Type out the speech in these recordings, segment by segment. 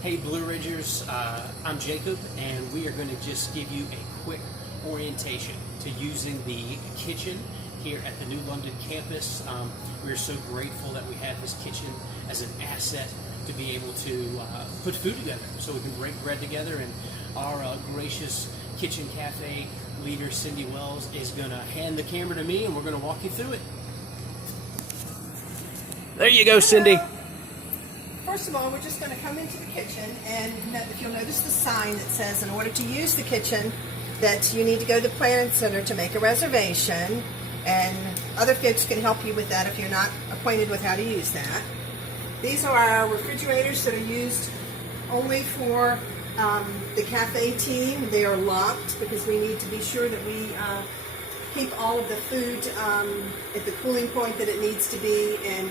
Hey Blue Ridgers, I'm Jacob, and we are going to just give you a quick orientation to using the kitchen here at the New London campus. We are so grateful that we have this kitchen as an asset to be able to put food together so we can break bread together, and our gracious kitchen cafe leader Cindy Wells is going to hand the camera to me and we're going to walk you through it. There you go, Cindy. First of all, we're just going to come into the kitchen, and if you'll notice the sign that says in order to use the kitchen that you need to go to the Planning Center to make a reservation, and other folks can help you with that if you're not acquainted with how to use that. These are our refrigerators that are used only for the cafe team. They are locked because we need to be sure that we keep all of the food at the cooling point that it needs to be, and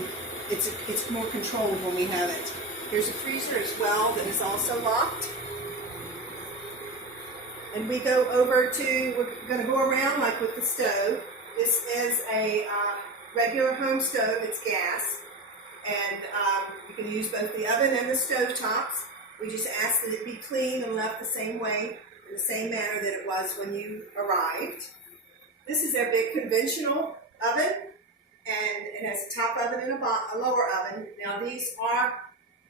it's more controlled when we have it. There's a freezer as well that is also locked. And we go over to, we're going to go around like with the stove. This is a regular home stove, it's gas. And you can use both the oven and the stove tops. We just ask that it be clean and left the same way, in the same manner that it was when you arrived. This is our big conventional oven, and it has a top oven and a lower oven. Now these are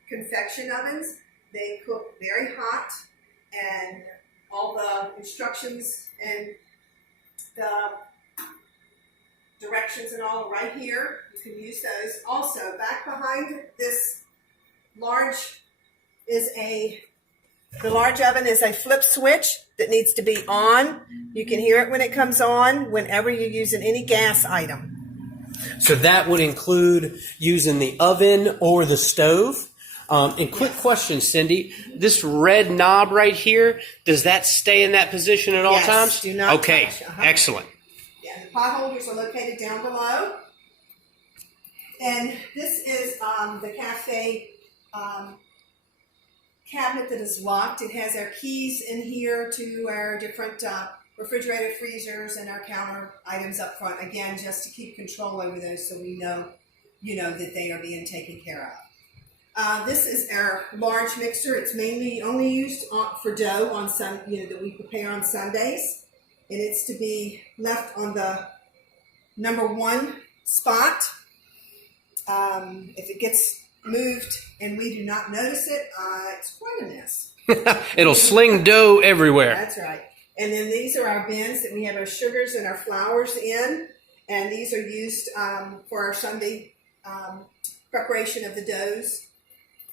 convection ovens. They cook very hot, and all the instructions and the directions and all are right here. You can use those. Also, back behind this the large oven is a flip switch that needs to be on. You can hear it when it comes on whenever you're using any gas item. So that would include using the oven or the stove. And quick question, Cindy, this red knob right here, does that stay in that position at all times? Do not okay, touch. excellent. Yeah, the pot holders are located down below. And this is the cafe cabinet that is locked. It has our keys in here to our different refrigerator, freezers, and our counter items up front. Again, just to keep control over those so we know, that they are being taken care of. This is our large mixer. It's mainly only used for dough on that we prepare on Sundays, and it's to be left on the number 1 spot. If it gets moved and we do not notice it, it's quite a mess. It'll sling dough everywhere. That's right. And then these are our bins that we have our sugars and our flours in, and these are used for our Sunday preparation of the doughs.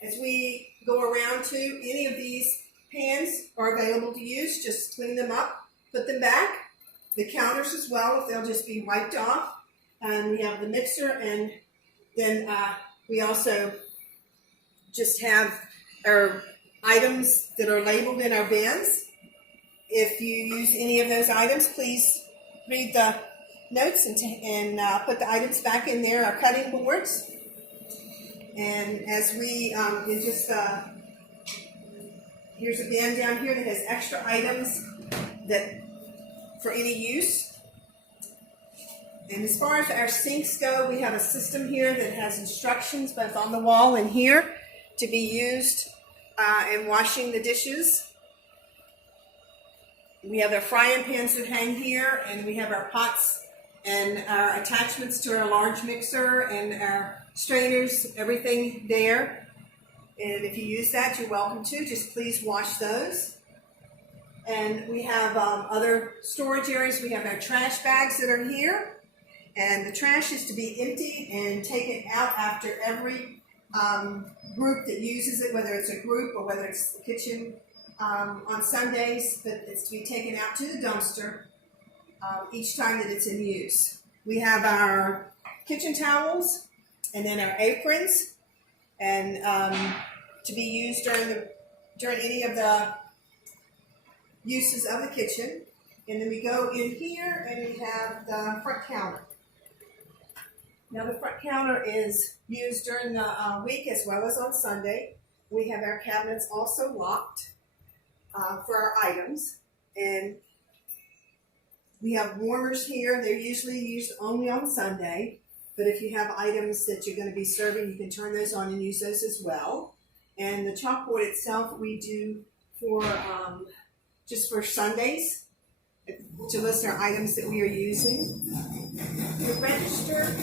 As we go around to, any of these pans are available to use. Just clean them up, put them back. The counters as well, if they'll just be wiped off. And we have the mixer, and then we also just have our items that are labeled in our bins. If you use any of those items, please read the notes and put the items back in there, our cutting boards. And as we, here's a bin down here that has extra items that for any use. And as far as our sinks go, we have a system here that has instructions both on the wall and here to be used in washing the dishes. We have our frying pans that hang here, and we have our pots and our attachments to our large mixer and our strainers, everything there. And if you use that, you're welcome to. Just please wash those. And we have other storage areas. We have our trash bags that are here. And the trash is to be emptied and taken out after every group that uses it, whether it's a group or whether it's the kitchen on Sundays, but it's to be taken out to the dumpster each time that it's in use. We have our kitchen towels and then our aprons, and to be used during any of the uses of the kitchen. And then we go in here and we have the front counter. Now the front counter is used during the week as well as on Sunday. We have our cabinets also locked for our items, and we have warmers here. They're usually used only on Sunday, but if you have items that you're going to be serving, you can turn those on and use those as well. And the chalkboard itself we do for just for Sundays to list our items that we are using. The register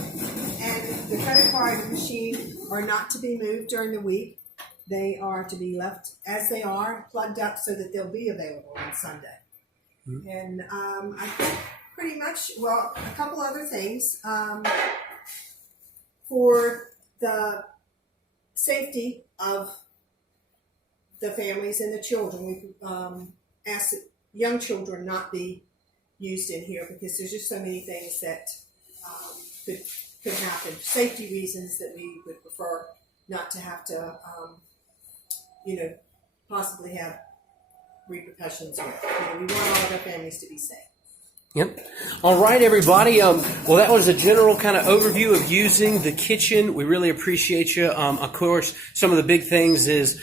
and the credit card machine are not to be moved during the week. They are to be left as they are, plugged up so that they'll be available on Sunday. Mm-hmm. And I think pretty much, well, a couple other things. For the safety of the families and the children, we ask that young children not be used in here because there's just so many things that could happen. Safety reasons that we would prefer not to have to, possibly have repercussions with. We want all of our families to be safe. Yep. All right, everybody. Well, that was a general kind of overview of using the kitchen. We really appreciate you. Of course, some of the big things is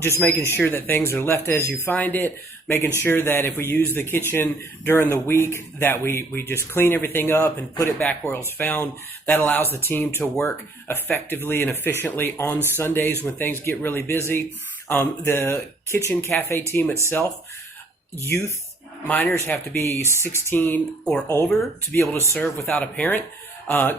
just making sure that things are left as you find it, making sure that if we use the kitchen during the week that we just clean everything up and put it back where it was found. That allows the team to work effectively and efficiently on Sundays when things get really busy. The kitchen cafe team itself, youth minors have to be 16 or older to be able to serve without a parent.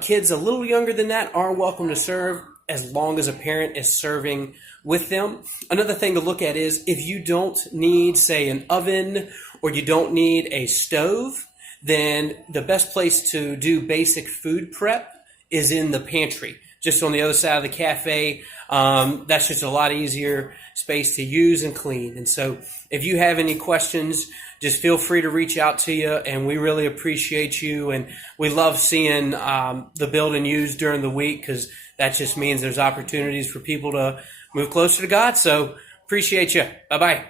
Kids a little younger than that are welcome to serve as long as a parent is serving with them. Another thing to look at is if you don't need, say, an oven or you don't need a stove, then the best place to do basic food prep is in the pantry, just on the other side of the cafe. That's just a lot easier space to use and clean. And so if you have any questions, just feel free to reach out to you, and we really appreciate you. And we love seeing the building used during the week because that just means there's opportunities for people to move closer to God. So appreciate you. Bye-bye.